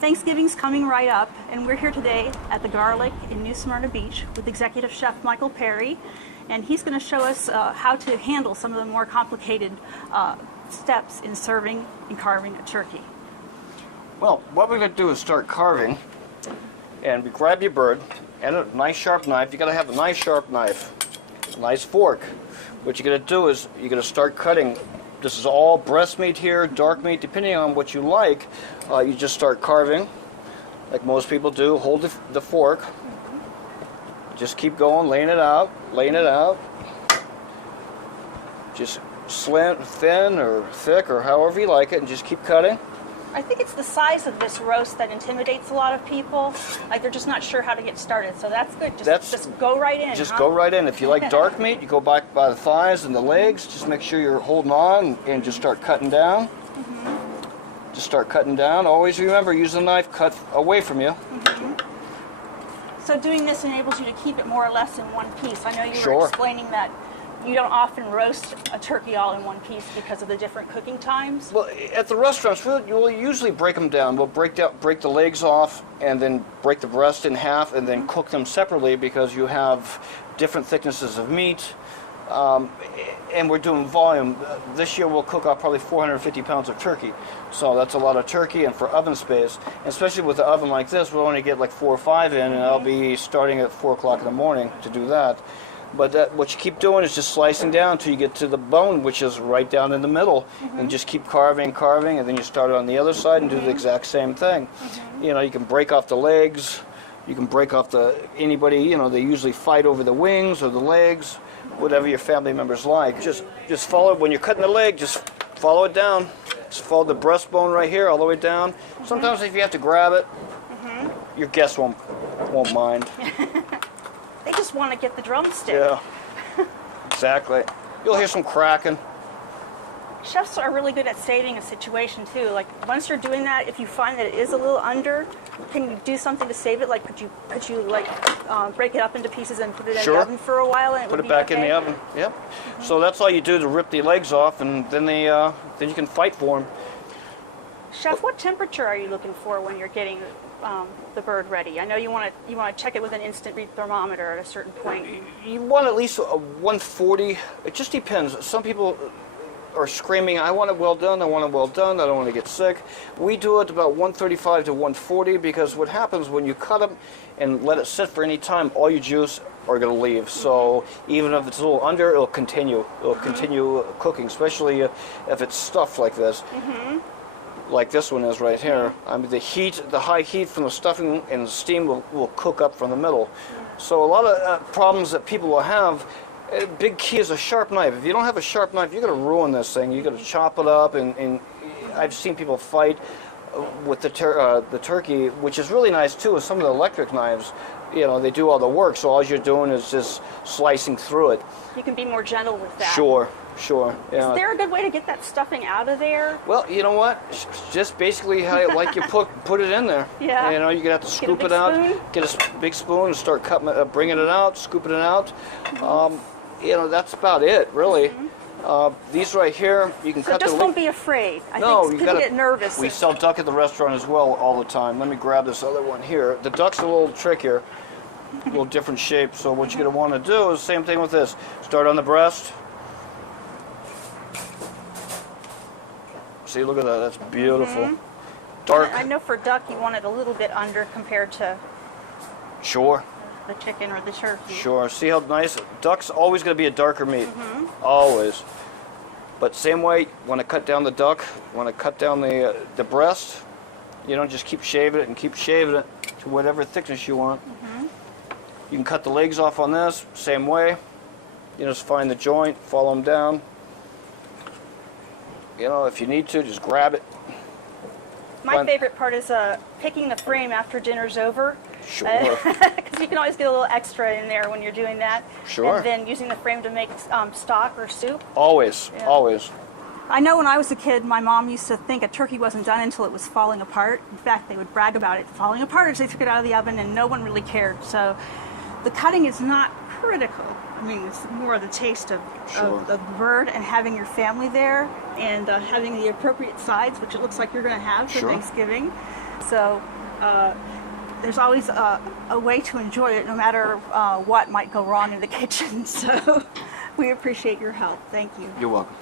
Thanksgiving's coming right up, and we're here today at the Garlic in New Smyrna Beach with Executive Chef Michael Perri, and he's going to show us how to handle some of the more complicated steps in serving and carving a turkey. Well, what we're going to do is start carving, and we grab your bird and a nice sharp knife. You got to have a nice sharp knife, a nice fork. What you're going to do is you're going to start cutting. This is all breast meat here, dark meat, depending on what you like. You just start carving, like most people do. Hold the fork. Just keep going, laying it out, laying it out. Just slant, thin or thick or however you like it, and just keep cutting. I think it's the size of this roast that intimidates a lot of people. Like they're just not sure how to get started. So that's good. Just go right in. Just go right in. If you like dark meat, you go back by the thighs and the legs. Just make sure you're holding on and just start cutting down. Just start cutting down. Always remember, use the knife, cut away from you. So doing this enables you to keep it more or less in one piece. I know you Sure. were explaining that you don't often roast a turkey all in one piece because of the different cooking times. Well, at the restaurants, we'll usually break them down. We'll break the legs off and then break the breast in half and then cook them separately because you have different thicknesses of meat. And we're doing volume. This year we'll cook off probably 450 pounds of turkey. So that's a lot of turkey, and for oven space, especially with an oven like this, we'll only get like 4 or 5 in, and I'll be starting at 4 o'clock in the morning to do that. But what you keep doing is just slicing down until you get to the bone, which is right down in the middle, and just keep carving, and then you start on the other side and do the exact same thing. You know, you can break off the legs, you can break off anybody, you know, they usually fight over the wings or the legs, whatever your family members like. Just follow it. When you're cutting the leg, just follow it down. Just follow the breastbone right here all the way down. Sometimes if you have to grab it, your guests won't mind. They just want to get the drumstick. Yeah, exactly. You'll hear some cracking. Chefs are really good at saving a situation too. Like once you're doing that, if you find that it is a little under, can you do something to save it? Like could you like break it up into pieces and put it in the oven for a while and put it back in the oven? Yep. So that's all you do to rip the legs off, and then then you can fight for them. Chef, what temperature are you looking for when you're getting the bird ready? I know you want to check it with an instant read thermometer at a certain point. You want at least a 140. It just depends. Some people are screaming, I want it well done, I want it well done, I don't want to get sick. We do it about 135 to 140 because what happens when you cut them and let it sit for any time, all your juice are going to leave. So even if it's a little under, it'll continue. It'll continue cooking, especially if it's stuffed like this. Like this one is right here. I mean, the high heat from the stuffing and the steam will cook up from the middle. So a lot of problems that people will have, a big key is a sharp knife. If you don't have a sharp knife, you're going to ruin this thing. You're going to chop it up, and I've seen people fight with the turkey, which is really nice too. With some of the electric knives, you know, they do all the work. So all you're doing is just slicing through it. You can be more gentle with that. Sure. Yeah. Is there a good way to get that stuffing out of there? Well, you know what? Just basically how like you put it in there. Yeah. You know, you're gonna have to scoop it out. Get a big spoon and start bringing it out, scooping it out. You know, that's about it, really. These right here, you can cut the. So just don't be afraid. I think people get nervous. We sell duck at the restaurant as well all the time. Let me grab this other one here. The duck's a little trickier, a little different shape. So what you're gonna want to do is the same thing with this. Start on the breast. See, look at that. That's beautiful. Dark. I know for duck, you want it a little bit under compared to the chicken or the turkey. Sure. See how nice? Duck's always going to be a darker meat. Always. But same way, when I cut down the duck, when I cut down the breast, you know, just keep shaving it and keep shaving it to whatever thickness you want. You can cut the legs off on this, same way. You just find the joint, follow them down. You know, if you need to, just grab it. My favorite part is picking the frame after dinner's over. Sure. Because you can always get a little extra in there when you're doing that. Sure. And then using the frame to make stock or soup. Always, always. I know when I was a kid, my mom used to think a turkey wasn't done until it was falling apart. In fact, they would brag about it falling apart as they took it out of the oven, and no one really cared. So the cutting is not critical. I mean, it's more of the taste of the bird and having your family there and having the appropriate sides, which it looks like you're going to have for Thanksgiving. So there's always a way to enjoy it, no matter what might go wrong in the kitchen. So we appreciate your help. Thank you. You're welcome.